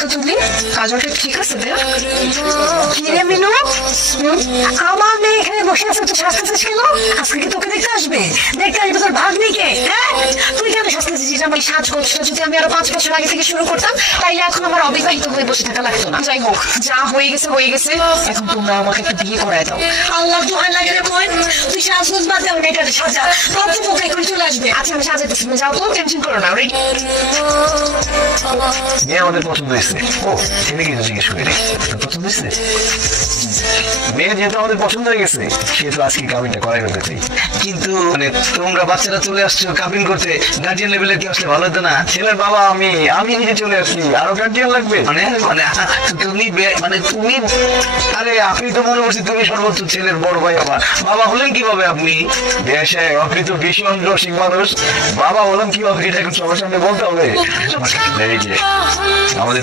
তো তুমি কাজলটা ঠিক আছে দেখ কি রে মিনু আমার মেয়ে এখানে বসে আছে তো সাজতেছিস কেন আজকে কি তোকে দেখতে আসবে তোর ভাগ্নিকে হ্যাঁ তুই কেন সাজতেছিস আমার সাজ করছো যদি আমি আরো 5 বছর আগে থেকে শুরু করতাম তাইলে এখন আমার অবিবাহিত হয়ে বসে থাকা লাগতো না যাই হোক যা হয়ে গেছে এখন তোমরা আমাকে একটা বিয়ে করায় দাও আল্লাহ দোহাই লাগে রে বোন তুই সাজগোজ বাদ দে মেয়েটাকে সাজা কত পোকা করে চলে আসবে আচ্ছা আমি সাজাইতেছি তুমি যাও তো টেনশন করো না রেডি মেয়ে আমাদের পছন্দ হয়েছে ও ছেলে কিছু জিজ্ঞেস করি পছন্দ হয়েছে মেয়ে যেহেতু আমাদের পছন্দ হয়ে গেছে সেহেতু আজকে কাবিনটা করাই ফেলতে চাই কিন্তু মানে তোমরা বাচ্চারা চলে আসছো কাবিন করতে গার্জিয়ান লেভেলে কি আসলে ভালো হতো না ছেলের বাবা আমি নিজে চলে আসছি আরো গার্জিয়ান লাগবে মানে মানে তুমি আরে আপনি তো মনে করছি তুমি সর্বোচ্চ ছেলের বড় ভাই বাবা হলেন কিভাবে আপনি দেশে আপনি তো বেশি রসিক মানুষ বাবা হলেন কিভাবে এটা এখন সবার সামনে বলতে হবে এই যে আমাদের